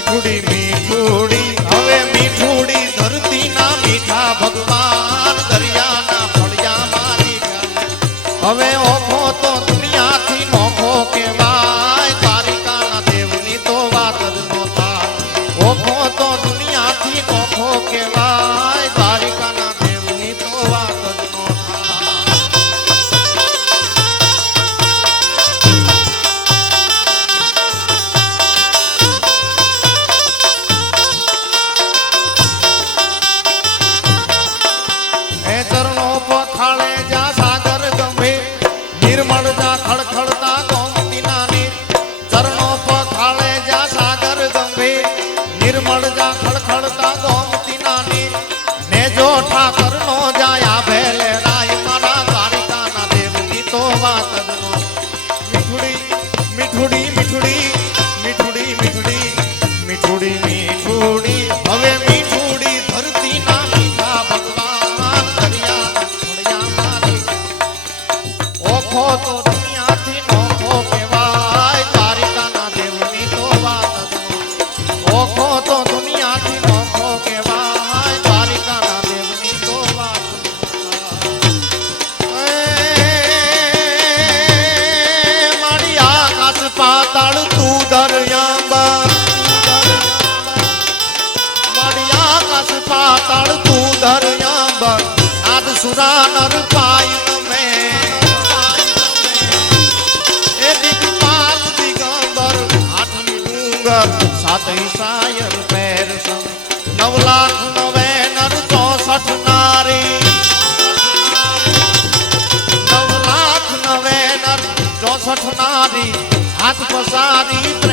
મીઠુડી મીઠુડી. હવે મીઠુડી ધરતીના મીઠા ભગવાન દરિયાના ફળિયા મારી. હવે ઓખો તો દુનિયાથી નોખો કહેવાય. દ્વારિકાના દેવની તો વાત જ નો થાય ઓખો તો દુનિયાથી મોખો કહેવાય. જા ખળખળતા ગોમતીના નીર ચરણો પખાળે જા સાગર ગંભીર. નિર્મળ જા ખળખળતા ગોમતીના ને નો સુરા નર ડુંગર સાતઈ સાયર પેર સમ નવ લાખ નવે નર ચોસઠ નારી. નવ લાખ નવે નર ચોસઠ નારી. હાથ પસારી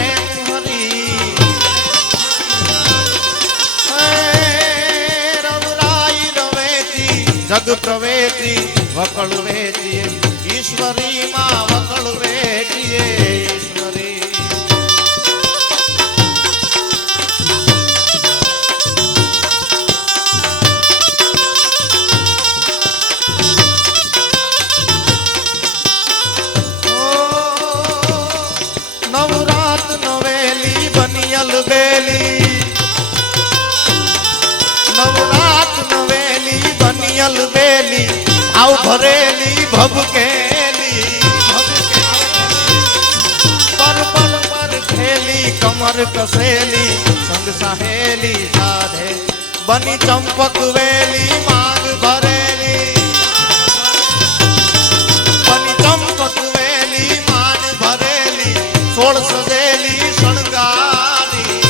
જગ પ્રવેતી વકળ વેચીએ. ઈશ્વરી માં વકળ વેચીએ. ઈશ્વરી. નવરાત નવેલી બનિયલ બેલી નવરાત બનિયલ બેલી આવ ભરેલી, ભભકેલી પર પર પર ખેલી, કમર કસેલી, સંગ સહેલી, સાધે. બની ચંપક વેલી, માંગ ભરેલી. બની ચંપક વેલી માન ભરેલી, સોળ સજેલી, શણગારી.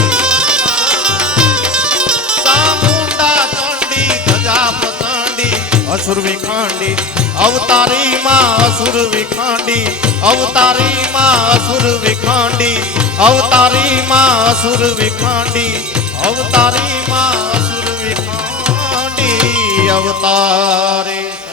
ચામુંડા ચંડી ધજા અસુર વિખાંડી, અવતારી માં અસુર વિખાંડી, અવતારી માં અસુર વિખાંડી, અવતારી માં અસુર વિખાંડી, અવતારી માં અસુર વિખાંડી, અવતારી